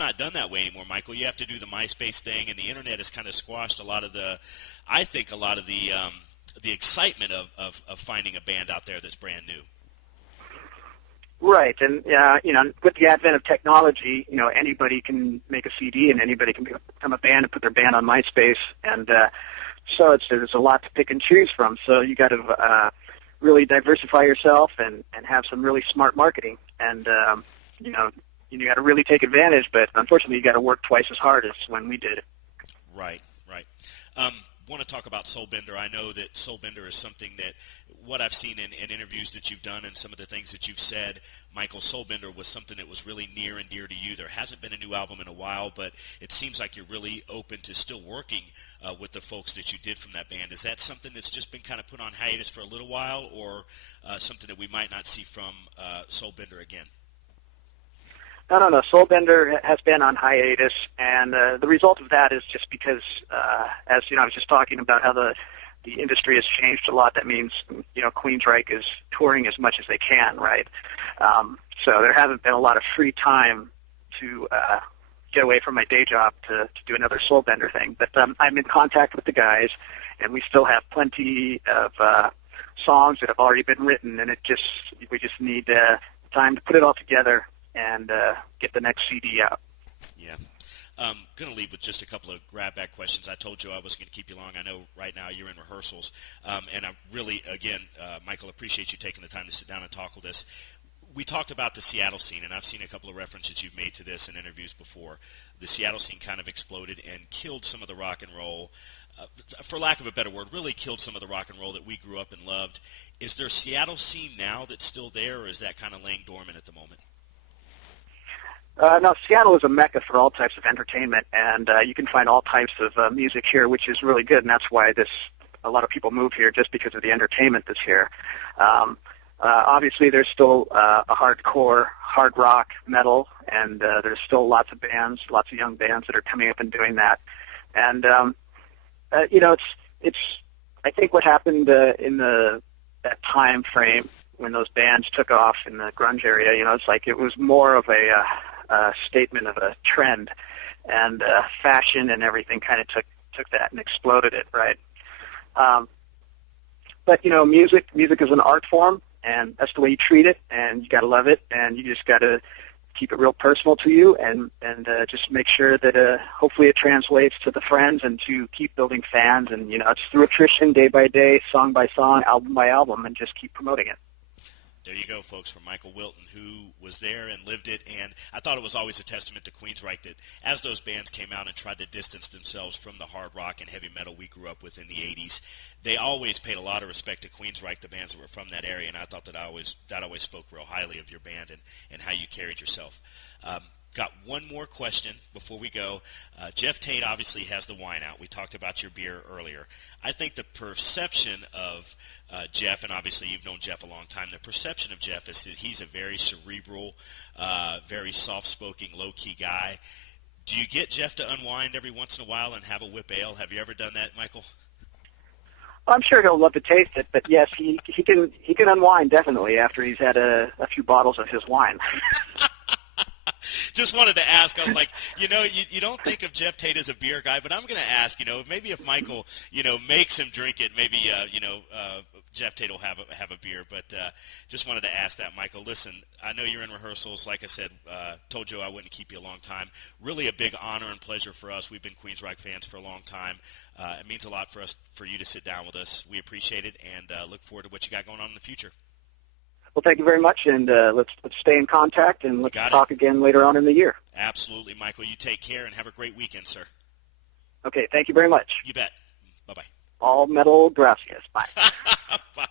not done that way anymore, Michael. You have to do the MySpace thing, and the internet has kind of squashed a lot of the excitement of finding a band out there that's brand new. Right, and with the advent of technology, anybody can make a CD and anybody can become a band and put their band on MySpace, and so there's a lot to pick and choose from. So you got to really diversify yourself and have some really smart marketing, and you got to really take advantage. But unfortunately, you got to work twice as hard as when we did it. Right. Want to talk about Soulbender. I know that Soulbender is something that what I've seen in interviews that you've done and some of the things that you've said, Michael, Soulbender was something that was really near and dear to you. There hasn't been a new album in a while, but it seems like you're really open to still working with the folks that you did from that band. Is that something that's just been kind of put on hiatus for a little while, or something that we might not see from Soulbender again? No. Soulbender has been on hiatus, and the result of that is just because, as I was just talking about how the industry has changed a lot. That means, Queensryche is touring as much as they can, right? So there hasn't been a lot of free time to get away from my day job to do another Soulbender thing. But I'm in contact with the guys, and we still have plenty of songs that have already been written, and we just need time to put it all together and get the next CD out. Yeah. Going to leave with just a couple of grab-bag questions. I told you I wasn't going to keep you long. I know right now you're in rehearsals. And I really, again, Michael, appreciate you taking the time to sit down and talk with us. We talked about the Seattle scene, and I've seen a couple of references you've made to this in interviews before. The Seattle scene kind of exploded and killed some of the rock and roll, for lack of a better word, really killed some of the rock and roll that we grew up and loved. Is there a Seattle scene now that's still there, or is that kind of laying dormant at the moment? No, Seattle is a mecca for all types of entertainment, and you can find all types of music here, which is really good, and that's why a lot of people move here, just because of the entertainment that's here. Obviously, there's still a hardcore, hard rock, metal, and there's still lots of young bands that are coming up and doing that. And it's I think what happened in that time frame when those bands took off in the grunge area, it's like it was more of a statement of a trend, and fashion and everything kind of took that and exploded it, right? But music is an art form, and that's the way you treat it, and you got to love it, and you just got to keep it real personal to you, and just make sure that hopefully it translates to the friends and to keep building fans, and it's through attrition, day by day, song by song, album by album, and just keep promoting it. There you go, folks, from Michael Wilton, who was there and lived it. And I thought it was always a testament to Queensryche that as those bands came out and tried to distance themselves from the hard rock and heavy metal we grew up with in the 80s, they always paid a lot of respect to Queensryche, the bands that were from that area. And I thought that always spoke real highly of your band and how you carried yourself. Got one more question before we go. Jeff Tate obviously has the wine out. We talked about your beer earlier. I think the perception of Jeff, and obviously you've known Jeff a long time, the perception of Jeff is that he's a very cerebral, very soft-spoken, low-key guy. Do you get Jeff to unwind every once in a while and have a whip ale? Have you ever done that, Michael? I'm sure he'll love to taste it, but yes, he can unwind definitely after he's had a few bottles of his wine. Just wanted to ask. I was like, you don't think of Jeff Tate as a beer guy, but I'm going to ask, maybe if Michael, makes him drink it, maybe, Jeff Tate will have a beer. But just wanted to ask that, Michael. Listen, I know you're in rehearsals. Like I said, told you I wouldn't keep you a long time. Really a big honor and pleasure for us. We've been Queensryche fans for a long time. It means a lot for you to sit down with us. We appreciate it and look forward to what you got going on in the future. Well, thank you very much, and let's stay in contact, and let's talk again later on in the year. Absolutely, Michael. You take care, and have a great weekend, sir. Okay, thank you very much. You bet. Bye-bye. All metal, gracias. Bye. Bye.